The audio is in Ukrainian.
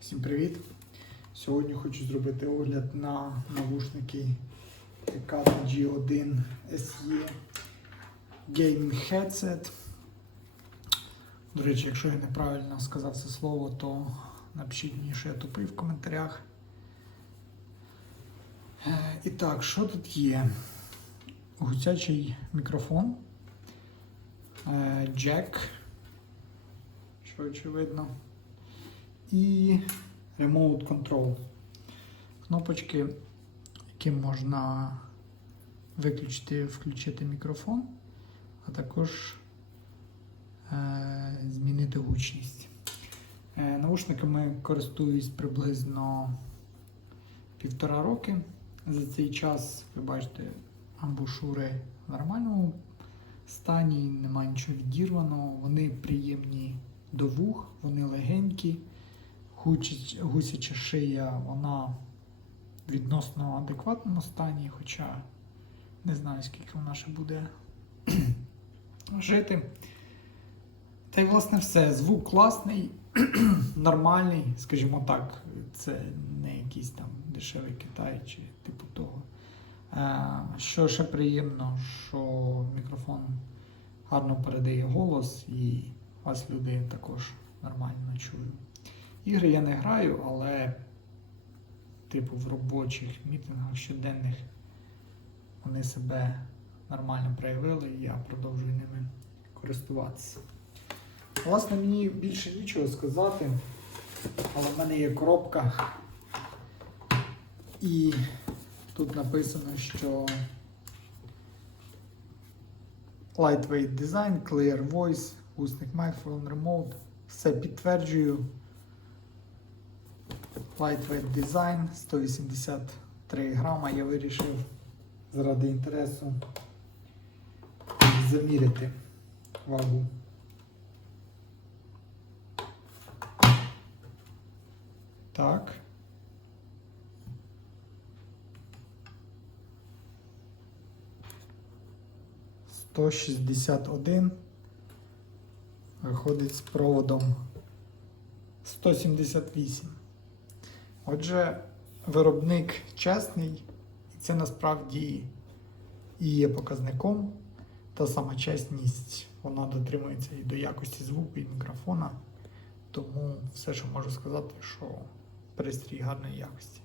Всім привіт! Сьогодні хочу зробити огляд на навушники Decathlon G1 SE Gaming Headset. До речі, якщо я неправильно сказав це слово, то напишіть мені, що я тупий в коментарях. Е, І так, що тут є? Гусячий мікрофон, е, джек, що очевидно, і Remote Control. Кнопочки, яким можна виключити включити мікрофон, а також е, змінити гучність. Е, наушниками користуюсь приблизно півтора роки. За цей час, ви бачите, амбушури в нормальному стані, немає нічого відірваного, вони приємні до вух, вони легенькі. Гусяча шия, вона відносно адекватному стані, хоча не знаю, скільки вона ще буде жити. Та й власне все. Звук класний, нормальний, скажімо так, це не якийсь там дешевий Китай чи типу того. Е, Що ще приємно, що мікрофон гарно передає голос і вас люди також нормально чують. Ігри я не граю, але типу в робочих мітингах щоденних вони себе нормально проявили і я продовжую ними користуватися. Власне, мені більше нічого сказати, але в мене є коробка. І тут написано, що Lightweight Design, Clear Voice, Усник Microphone Remote. Все підтверджую. Lightweight Design 183 грама. Я вирішив заради інтересу заміряти вагу. Так. Сто шістдесят один. Виходить з проводом 178. Отже, виробник чесний, і це насправді і є показником. Та сама чесність, вона дотримується і до якості звуку, і мікрофона. Тому все, що можу сказати, що пристрій гарної якості.